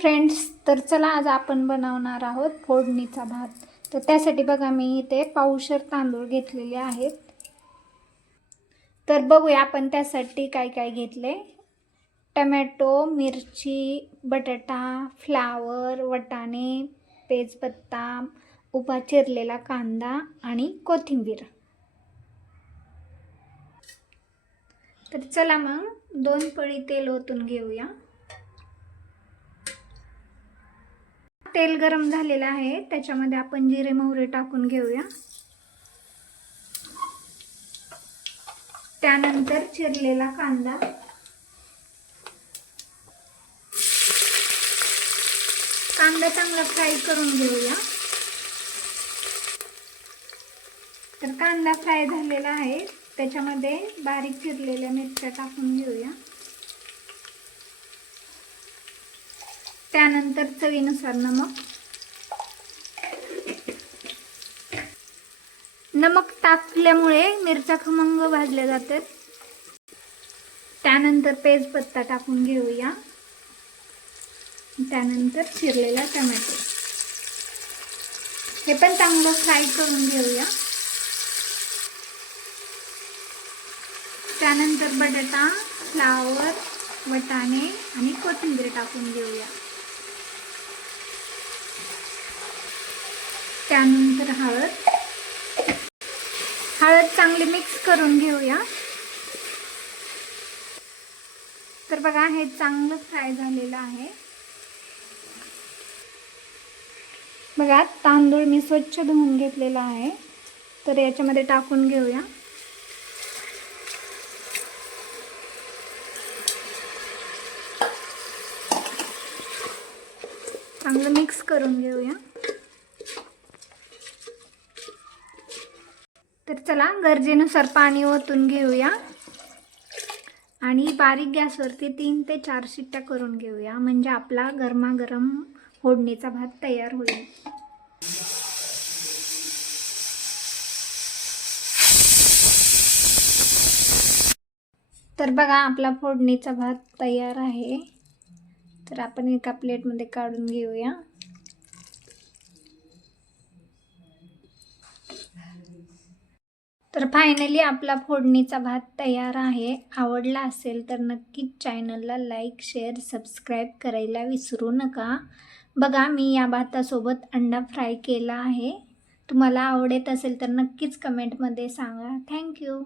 Friends, तर चला आज आपण बनवणार आहोत फोडणीचा भात। तर त्यासाठी बघा मी इथे पावशेर तांदूळ घेतलेले आहेत। तर बघूया आपण त्यासाठी काय काय घेतले। टोमॅटो, मिरची, बटाटा, फ्लावर, वाटाणे, तेजपत्ता, उभा चिरलेला कांदा आणि कोथिंबीर। तर चला मग 2 पळी तेल ओतून घेऊया। तेल गरम झालेलं आहे, त्याच्यामध्ये आपण जिरे मोहरी टाकून घेऊया। त्यानंतर चिरलेला कांदा, कांदा चांगला फ्राय करून घेऊया। तर कांदा फ्राय झालेला आहे, त्याच्यामध्ये बारीक चिरलेल्या मिरच्या टाकून घेऊया। त्यानंतर चवीनुसार नमक टाकल्यामुळे मिरच्या खमंग भाजल्या जातात। त्यानंतर तेजपत्ता टाकून घेऊया। त्यानंतर चिरलेला टोमॅटो, हे पण चांगलं फ्राय करून घेऊया। त्यानंतर बटाटा, फ्लावर, वाटाणे आणि कोथिंबीर टाकून घेऊया। त्यानंतर हळद चांगली मिक्स करून घेऊया। तर बघा हे चांगलं फ्राय झालेलं आहे। बघा तांदूळ मी स्वच्छ धुवून घेतलेला आहे, तर याच्यामध्ये टाकून घेऊया। चांगलं मिक्स करून घेऊया। तर चला गरजेनुसार पाणी ओतून घेऊया आणि बारीक गॅसवरती 3 ते 4 शिट्ट्या करून घेऊया, म्हणजे आपला गरमागरम फोडणीचा भात तयार होईल। तर बघा आपला फोडणीचा भात तयार आहे। तर आपण एका प्लेटमध्ये काढून घेऊया। तर फायनली आपला फोडणीचा भात तयार आहे। आवडला असेल तर नक्कीच चॅनलला लाईक, शेअर, सबस्क्राईब करायला विसरू नका। बघा मी या भातासोबत अंडा फ्राय केला आहे। तुम्हाला आवडत असेल तर नक्कीच कमेंटमध्ये सांगा। थँक्यू।